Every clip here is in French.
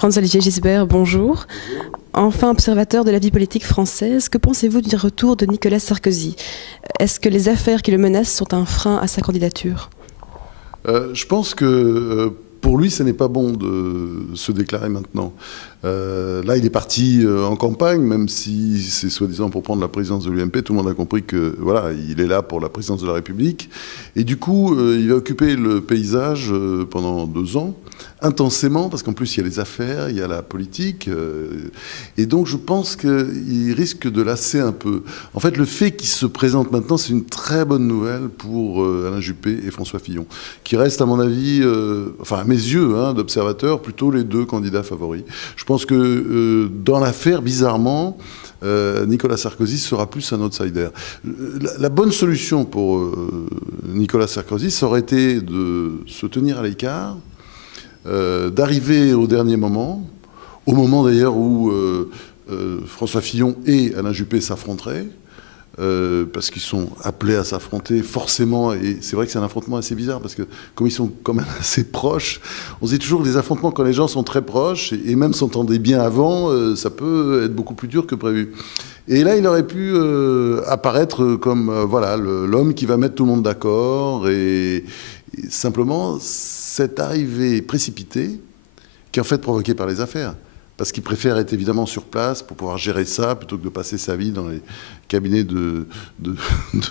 Franz-Olivier Gisbert, bonjour. Enfin observateur de la vie politique française, que pensez-vous du retour de Nicolas Sarkozy? Est-ce que les affaires qui le menacent sont un frein à sa candidature? Je pense que pour lui, ce n'est pas bon de se déclarer maintenant. Là, il est parti en campagne, même si c'est soi-disant pour prendre la présidence de l'UMP. Tout le monde a compris que voilà, il est là pour la présidence de la République. Et du coup, il va occuper le paysage pendant 2 ans, intensément, parce qu'en plus, il y a les affaires, il y a la politique. Et donc, je pense qu'il risque de lasser un peu. En fait, le fait qu'il se présente maintenant, c'est une très bonne nouvelle pour Alain Juppé et François Fillon, qui restent, à mon avis, enfin, à mes yeux, d'observateurs, plutôt les 2 candidats favoris. Je pense que dans l'affaire, bizarrement, Nicolas Sarkozy sera plus un outsider. La bonne solution pour Nicolas Sarkozy, ça aurait été de se tenir à l'écart, d'arriver au dernier moment, au moment d'ailleurs où François Fillon et Alain Juppé s'affronteraient, parce qu'ils sont appelés à s'affronter forcément, et c'est vrai que c'est un affrontement assez bizarre, parce que comme ils sont quand même assez proches, on se dit toujours que les affrontements, quand les gens sont très proches, et même s'entendaient bien avant, ça peut être beaucoup plus dur que prévu. Et là, il aurait pu apparaître comme voilà, l'homme qui va mettre tout le monde d'accord, et simplement, cette arrivée précipitée, qui est en fait provoquée par les affaires, parce qu'il préfère être évidemment sur place pour pouvoir gérer ça, plutôt que de passer sa vie dans les cabinets de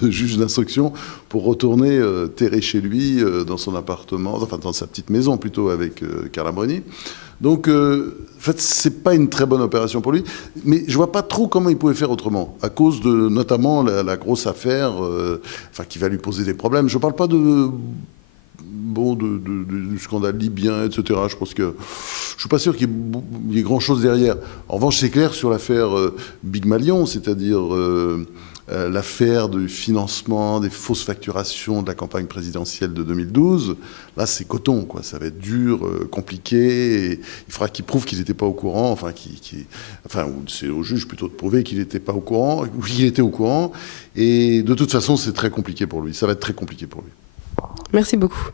juges d'instruction, pour retourner terrer chez lui, dans son appartement, enfin dans sa petite maison plutôt, avec Carla Bruni. Donc, en fait, c'est pas une très bonne opération pour lui, mais je vois pas trop comment il pouvait faire autrement, à cause de notamment la grosse affaire, enfin, qui va lui poser des problèmes. Je parle pas du scandale libyen, etc. Je pense que je suis pas sûr qu'il y ait grand-chose derrière. En revanche, c'est clair sur l'affaire Big Malion, c'est-à-dire l'affaire du financement des fausses facturations de la campagne présidentielle de 2012. Là, c'est coton, quoi. Ça va être dur, compliqué. Et il faudra qu'il prouve qu'il n'était pas au courant. Enfin, c'est au juge plutôt de prouver qu'il n'était pas au courant, ou qu'il était au courant. Et de toute façon, c'est très compliqué pour lui. Ça va être très compliqué pour lui. Merci beaucoup.